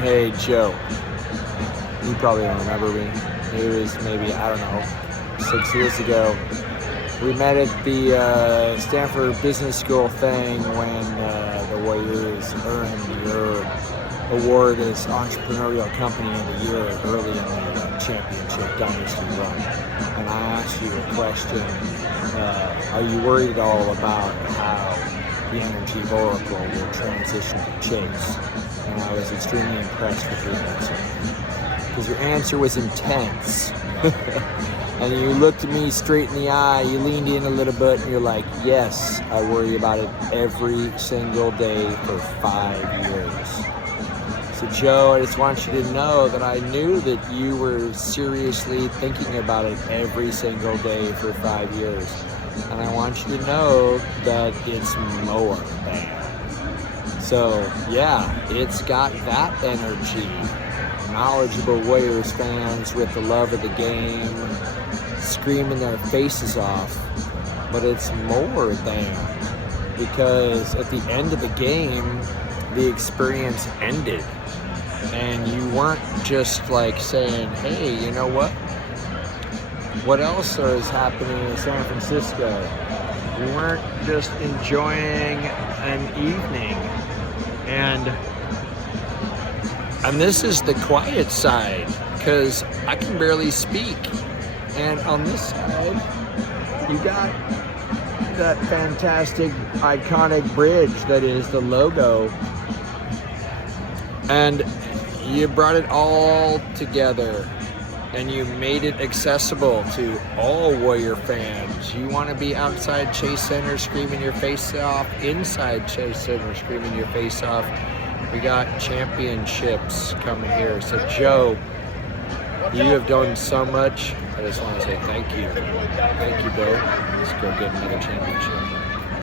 Hey, Joe. You probably don't remember me. It was maybe, I don't know, 6 years ago. We met at the Stanford Business School thing when the Warriors earned your award as Entrepreneurial Company of the Year early in the championship dynasty run. And I asked you a question, are you worried at all about how the energy of Oracle will transition to Chase? And I was extremely impressed with your answer. Because your answer was intense. And you looked at me straight in the eye, you leaned in a little bit, and you're like, yes, I worry about it every single day for 5 years. So Joe, I just want you to know that I knew that you were seriously thinking about it every single day for 5 years. And I want you to know that it's more than. So yeah, it's got that energy. Knowledgeable Warriors fans with the love of the game, screaming their faces off, but it's more than, because at the end of the game, the experience ended, and you weren't just like saying, hey, you know what else is happening in San Francisco? You weren't just enjoying an evening, and this is the quiet side, because I can barely speak. And on this side, you got that fantastic, iconic bridge that is the logo. And you brought it all together, and you made it accessible to all Warrior fans. You want to be outside Chase Center screaming your face off, inside Chase Center screaming your face off. We got championships coming here. So Joe, you have done so much. I just want to say thank you. Thank you, Bill. Let's go get another championship.